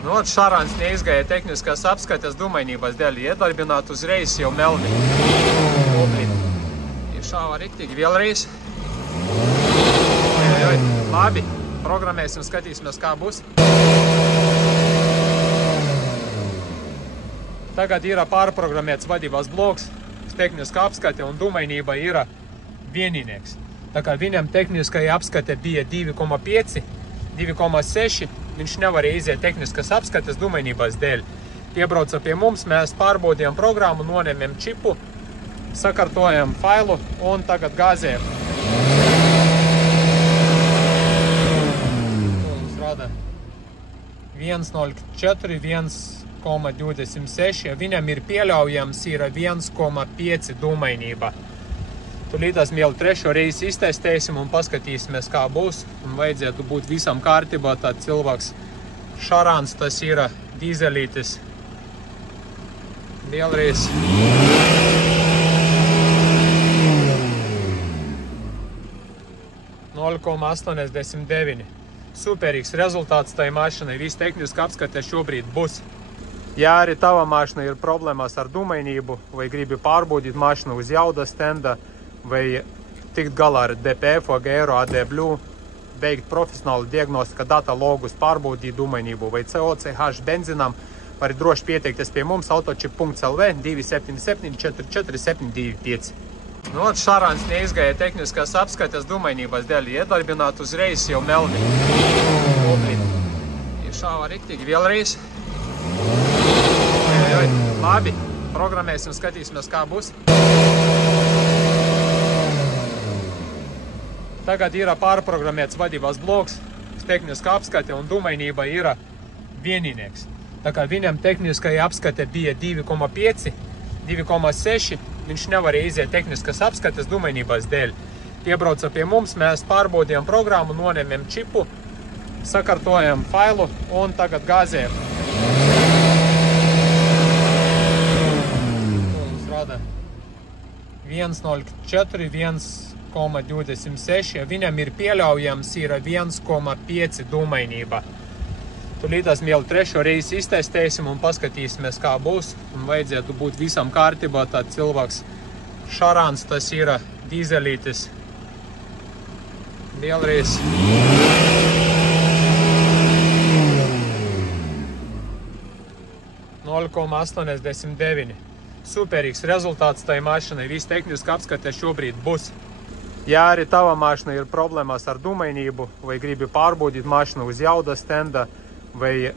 Šarāns neizgāja tehniskās apskates dumainības dēļ, iedarbināt uzreiz jau melni. Šāva riktīgi vēlreiz. Labi, programmēsim, skatīsimies, kā būs. Tagad ir pārprogrammēts vadības bloks, tehniskā apskate un dumainība ir vieninieks. Tā kā viņam tehniskajā apskate bija 2,5, 2,6, viņš nevarēja iziet tehniskas apskates dumainības dēļ. Piebrauca pie mums, mēs pārbaudījām programmu, noņemam čipu, sakārtojam failu un tagad gāzējam. Mums rada 1,04, 1,26, viņam ir pieļaujams ir 1,5 dumainība. Tūlītās vēl trešo reizi iztestēsim un paskatīsimies, kā būs. Un vajadzētu būt visam kārtībā, tad cilvēks Šarāns, tas ir dīzelītis. Vēlreiz. $0,89. Superīgs rezultāts tai mašinai. Viss tehniski apskate šobrīd būs. Ja arī tava mašina ir problēmas ar dumainību, vai gribi pārbaudīt mašinu uz jauda stenda, vai tikt galā ar DPF, AGR, ADBLU, veikt profesionālu diagnostika data logus, pārbaudīt dumainību vai COCH benzinām, var droši pieteikties pie mums autočip.lv 277 44725. Šarāns neizgāja tehniskās apskates dumainības dēļ, iedarbināt uzreiz jau melni. Šāva riktīgi vēlreiz. Labi, programmēsim, skatīsimies, kā būs. Tagad ir pārprogrammēts vadības bloks, tehniskā apskate un dumainība ir vieninieks. Tā kā viņam tehniskajā apskate bija 2,5, 2,6, viņš nevarēja iziet tehniskas apskates dumainības dēļ. Piebrauca pie mums, mēs pārbaudījām programmu, noņemam čipu, sakārtojam failu un tagad gāzējam. Mums rada 1,04, 1,26, viņam ir pieļaujams ir 1,5 dumainība. Tūlītās vēl trešo reizi iztestēsim un paskatīsimies, kā būs. Un vajadzētu būt visam kārtībā, tad cilvēks Šarāns, tas ir dīzelītis. Vēlreiz. $0,89. Superīgs rezultāts tai mašinai. Viss tehniski apskate šobrīd būs. Ja arī tava mašina ir problēmas ar dumainību, vai gribi pārbaudīt mašinu uz jauda stenda, vai